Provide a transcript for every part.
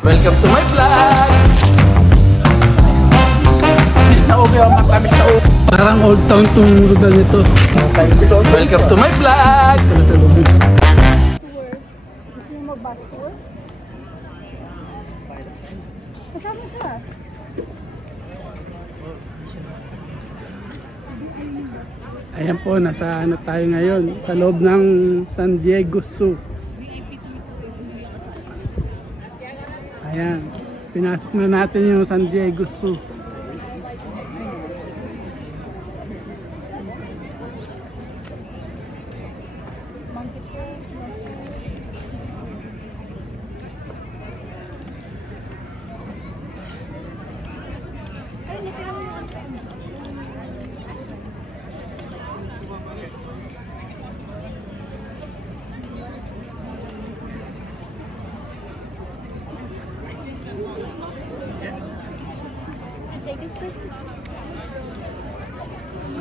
Welcome to my vlog! Miss na ubi ang matamis na ubi. Parang old town tong rugal nito. Welcome to my vlog! Sa lubid. Gusto mo mag-bus tour? Kasama siya. Ayan po, nasa ano tayo ngayon, sa loob ng San Diego Zoo. Ayan, pinasok na natin yung San Diego Zoo.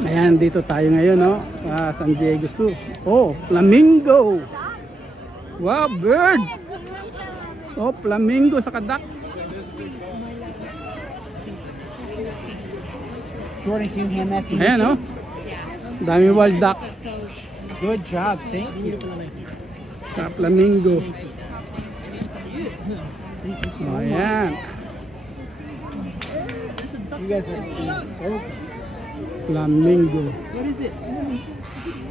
Ayan, dito tayo ngayon, no? Sa San Diego Zoo. Oh, flamingo! Wow, bird! Oh, flamingo sa kadak. Jordan, can you hand that to me? Ayan, no? Dami wild duck. Good job, thank you. Sa flamingo. Oh, ayan. You guys are being so. Flamingo. What is it?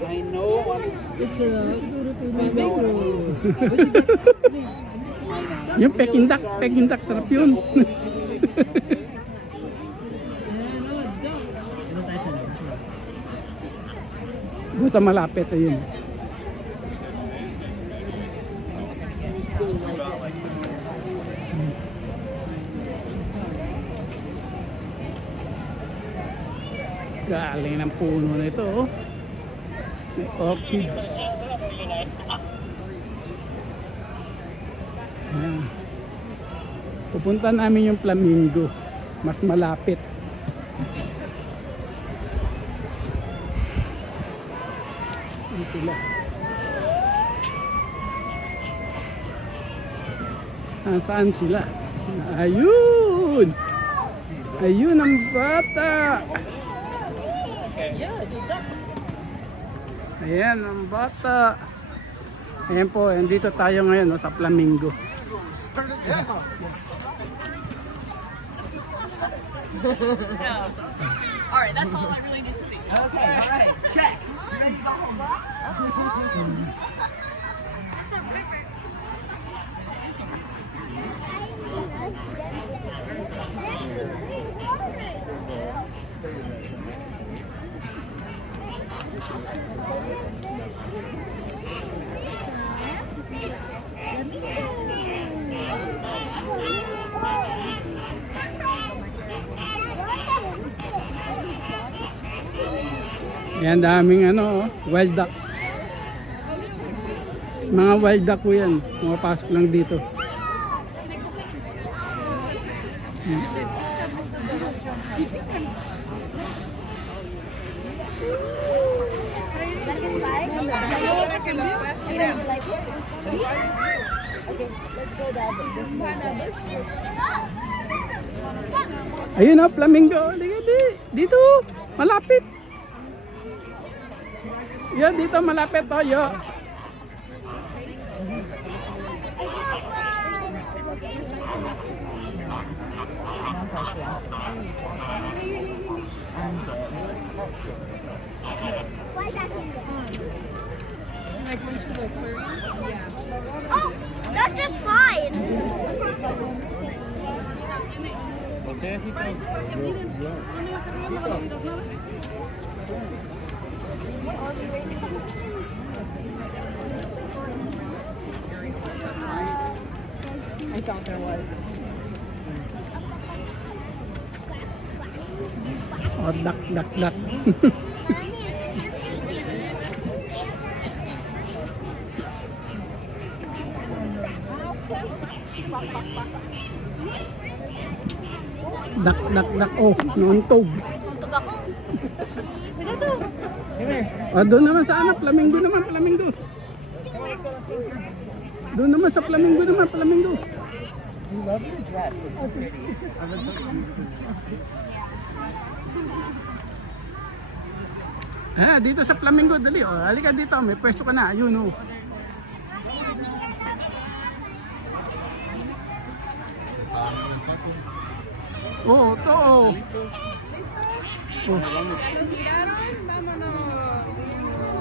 I know. It's a flamingo. Yung Peking duck, sarap yun. Basta malapit, ayun. Galing ng puno na ito, oh. May orchids. Ayan. Pupunta namin yung flamingo. Mas malapit. Ito lang. Saan sila? Ayun! Ayun ang bata! Ayan ang bata. Ayan po, dito tayo ngayon, no, sa flamingo. Alright, that's all I really need to see. Okay, all right, check. You ready to go home? Ayan, daming ano, wild duck. Mga wild duck po yan. Pumapasok lang dito. Ayun na, flamingo. Dito, malapit. Yan, dito malapit tayo. Like went to the aquarium? Yeah. Oh, that's just fine. I thought there was. Oh, duck. Dak. Oh, nauntog. Tuntog ako. Doon naman sa anak, flamingo. Doon naman sa flamingo. You love your dress. It's so pretty. Dito sa Flamingo, dali. Oh, halika dito, may pwesto ka na. Ayun, oh. Oo, to. Oh.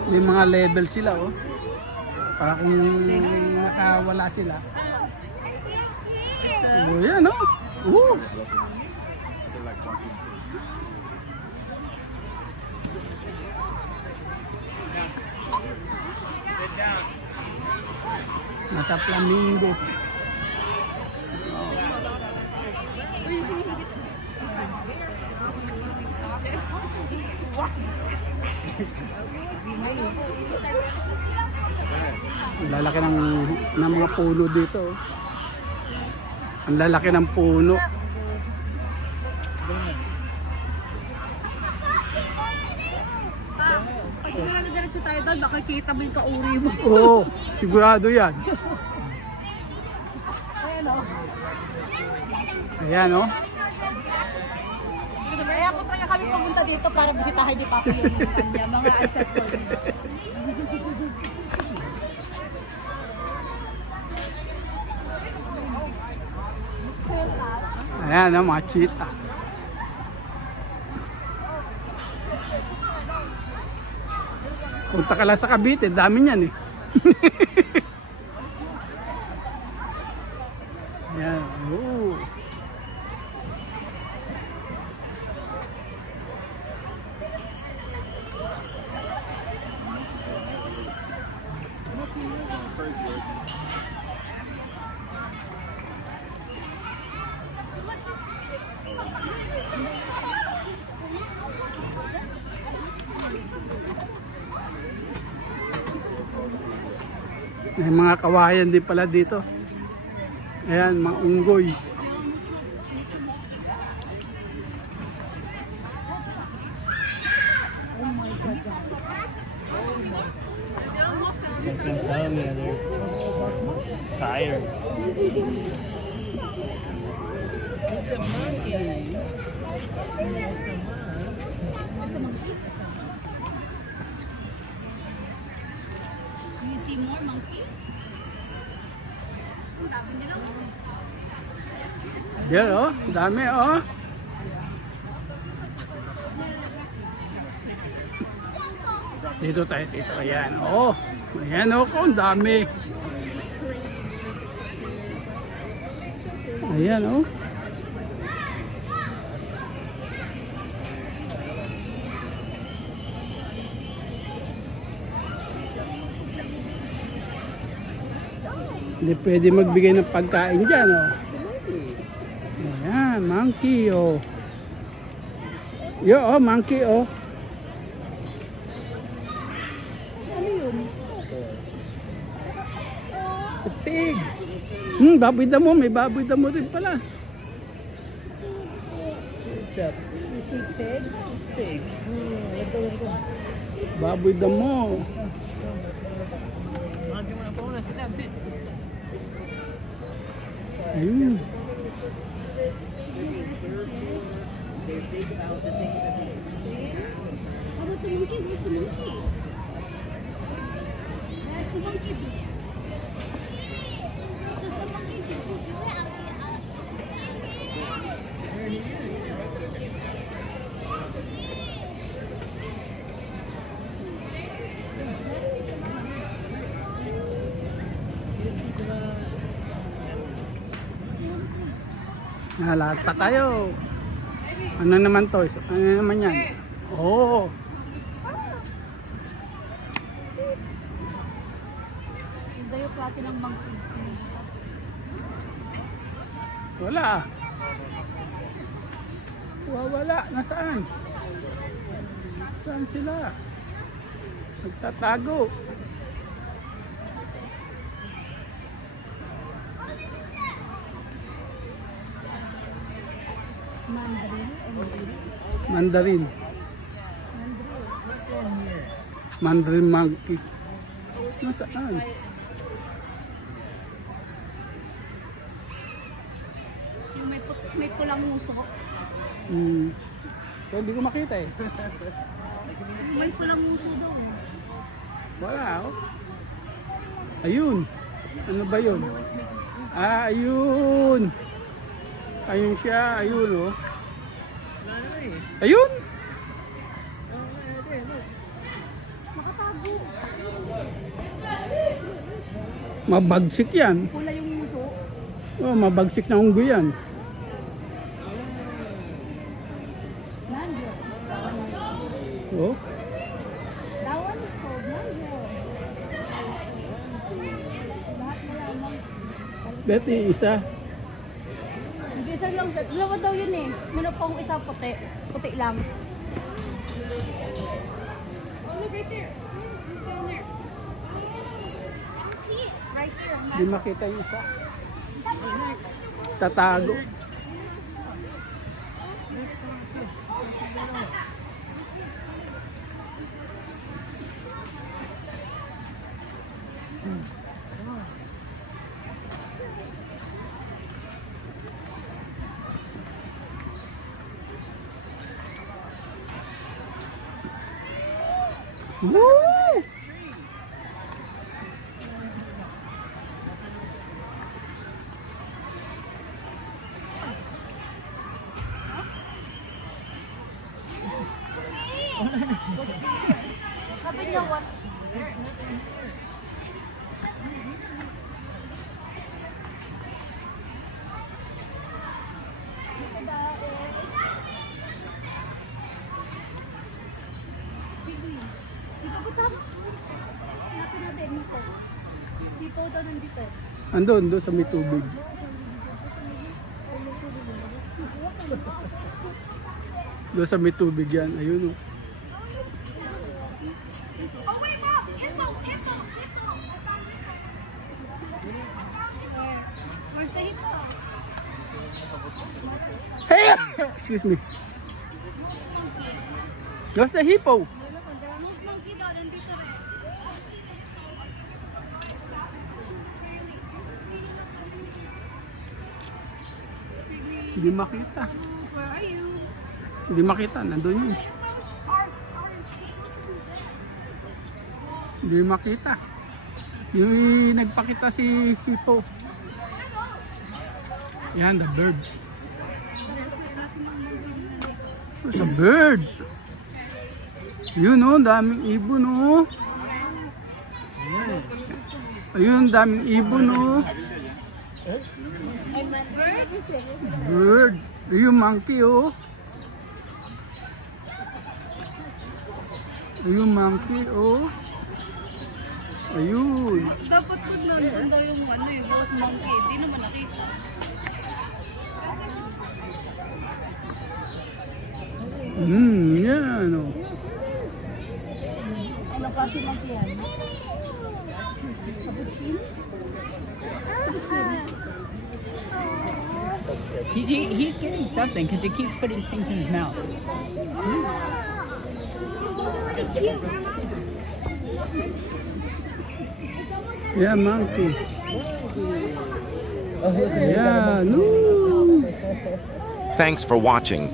May mga level sila, oh. Para kung nakawala sila. Oh, yan, oh. Nasa Flamingo. Ang lalaki ng mga puno dito. Ang lalaki ng puno. Pag diretso tayo doon, baka kita mo yung kauri mo. Oo, sigurado yan. Ayan, oh. Kaya ako kaya kami pumunta dito para bisitahin ni Papa yung kanya, mga ancestors niya. Ayan, oh, mga cheetah. Punta ka lang sa Cavite, dami niyan eh. Ayan, oh. May mga kawayan din pala dito. Ayan, mga unggoy. Tired. You see more monkey? Ang dami nila. Yan, oh. Dami, oh. Dito tayo, dito. Ayan, oh. Ayan, oh. Ang dami. Ayan, oh. Hindi pwede magbigay ng pagkain dyan, oh. Ayan, monkey, oh. Yo, oh, monkey, oh. Ano yun? Pig. Baboy damo, may baboy damo rin pala. You see pig? Baboy damo. Ayun. How about the monkey? Where's the monkey? Where's the monkey? Does the monkey do Lahat pa tayo. Ano naman to? Ano naman yan? Oh. Iba yung klase ng monkey. Wala. Wala. Nasaan? Saan sila? Nagtatago. Mandarin. Mandarin monkey. Nasaan? may pulang nguso. So, hindi ko makita eh. May pulang nguso daw. Wala oh. Ayun. Ano ba yun? Ah, ayun. Ayun siya. Ayun oh. Ayun. Nakatago. Mabagsik yan. Pula yung nguso. Oh, mabagsik na unggoy yan. Nandiyo. Oh. That one is called nandiyo. Lahat na lamang. Betty, isa. Hindi, isa lang. Dalawa daw yun eh. Meron pa akong isa puti. Puti lang. Hindi makita yung isa. Tatago. Woo! Sabi niya, what? Dito ko tama. Hanapin natin dito. Dito daw nandito. Andun, doon sa may tubig. Doon sa may tubig yan. Ayun oh. Where's the hippo? Hey! Excuse me. Where's the hippo? Most monkey daw nandito rin. Hindi makita. Where are you? Hindi makita. Nandun yun. Hindi makita. Yung nagpakita si hippo. Yan, the bird. The bird. Yun oh, daming ibon oh. Ayun, daming ibon oh. Bird. Ayun, monkey oh. Ayun, monkey oh. Ayun. Dapat po nandun daw yung ano, yung boat monkey. Hindi naman nakita. Yan oh. Ano kasi monkey yan? He's getting something because he keeps putting things in his mouth. Yeah, monkey. Yeah, no. Thanks for watching.